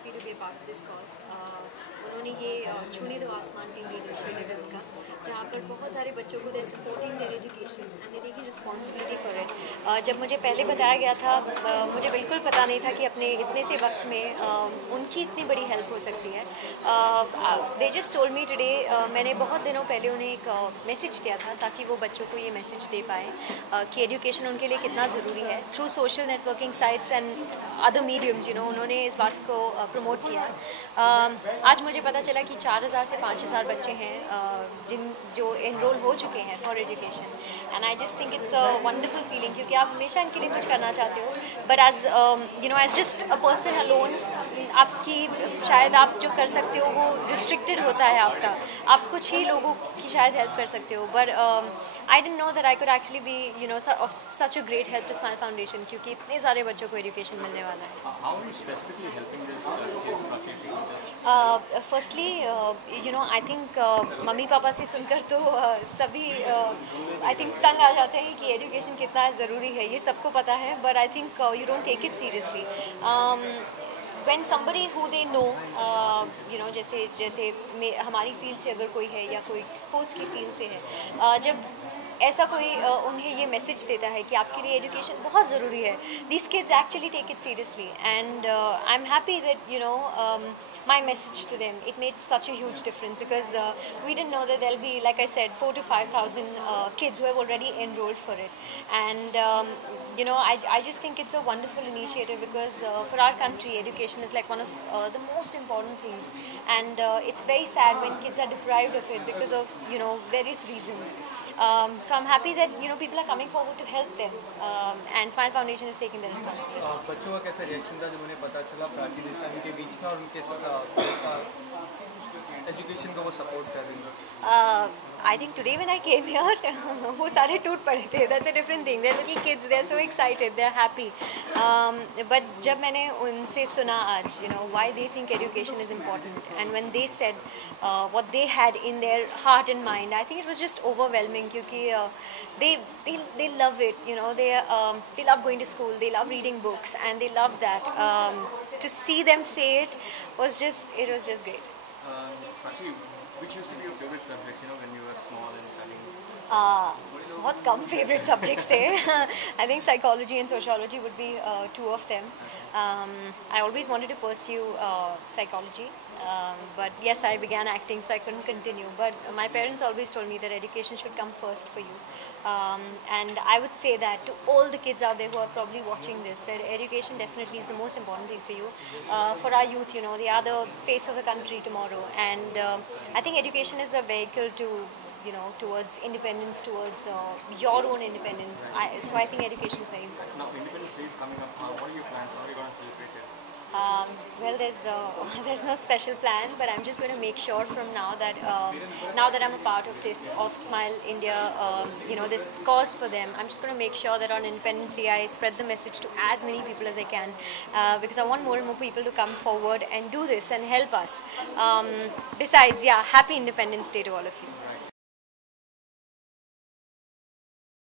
happy to be a part of this cause. उन्होंने ये छूने दो आसमान के लिए इनिशिएटिव है उनका, जहाँ पर बहुत सारे बच्चों को they supporting their education and they taking responsibility for it. जब मुझे पहले बताया गया था, मुझे बिल्कुल पता नहीं था कि अपने इतने से वक्त में उनकी इतनी बड़ी हेल्प हो सकती है. They just told me today. मैंने बहुत दिनों पहले उन्हें एक मैसेज दिया था ताकि वो बच्चों को ये मैसेज दे पाएँ कि एजुकेशन उनके लिए कितना ज़रूरी है. Through social networking sites and other mediums उन्होंने इस बात को प्रमोट किया. आज मुझे पता चला कि 4000 से 5000 बच्चे हैं जो एनरोल हो चुके हैं for education. And I just think it's a wonderful feeling, क्योंकि आप हमेशा इनके लिए कुछ करना चाहते हो, but as just a person alone, आपकी शायद आप जो कर सकते हो वो रिस्ट्रिक्टेड होता है आपका. आप कुछ ही लोगों की शायद हेल्प कर सकते हो, but I didn't know that I could actually be of such a great help to Smile Foundation, क्योंकि इतने सारे बच्चों को एजुकेशन मिलने वाला है. Firstly I think mummy papa से सुनकर तो सभी आई थिंक तंग आ जाते हैं कि एजुकेशन कितना ज़रूरी है. ये सबको पता है, but I think you don't take it seriously. when somebody who they know, जैसे हमारी फील्ड से अगर कोई है या कोई स्पोर्ट्स की फील्ड से है, जब ऐसा कोई उन्हें ये मैसेज देता है कि आपके लिए एजुकेशन बहुत ज़रूरी है, these kids actually take it seriously, and I'm happy that my message to them, it made such a huge difference, because we didn't know that there'll be, like I said, 4 to 5,000 kids who have already enrolled for it. And I just think it's a wonderful initiative, because for our country education is like one of the most important things, and it's very sad when kids are deprived of it because of various reasons. So I'm happy that people are coming forward to help them, and Smile Foundation is taking the responsibility. बच्चों का कैसा reaction था जब उन्हें पता चला प्राची देसाई के बीच में और उनके एजुकेशन को वो सपोर्ट कर रही है? I think today when I came here, वो सारे टूट पड़े थे. That's a different thing. They're little kids. They're so excited. They're happy. But जब मैंने उनसे सुना आज, why they think education is important, and when they said what they had in their heart and mind, I think it was just overwhelming. क्योंकि they love it. They love going to school. They love reading books, and they love that. To see them say it was just great. Actually, which used to be your favorite subject, when you were small and studying? बहुत कम favorite subjects थे. I think psychology and sociology would be two of them. I always wanted to pursue psychology, but yes, I began acting, so I couldn't continue. But my parents always told me that education should come first for you. And I would say that to all the kids out there who are probably watching this, that education definitely is the most important thing for you. For our youth, they are the face of the country tomorrow. And I think education is a vehicle to towards independence, towards your own independence. So I think education is very important. Now, Independence Day is coming up. What are your plans? How are you going to celebrate it? Well, there's no special plan, but I'm just going to make sure from now that I'm a part of this, of Smile India, this cause for them, I'm just going to make sure that on Independence Day I spread the message to as many people as I can, because I want more and more people to come forward and do this and help us. Besides, happy Independence Day to all of you.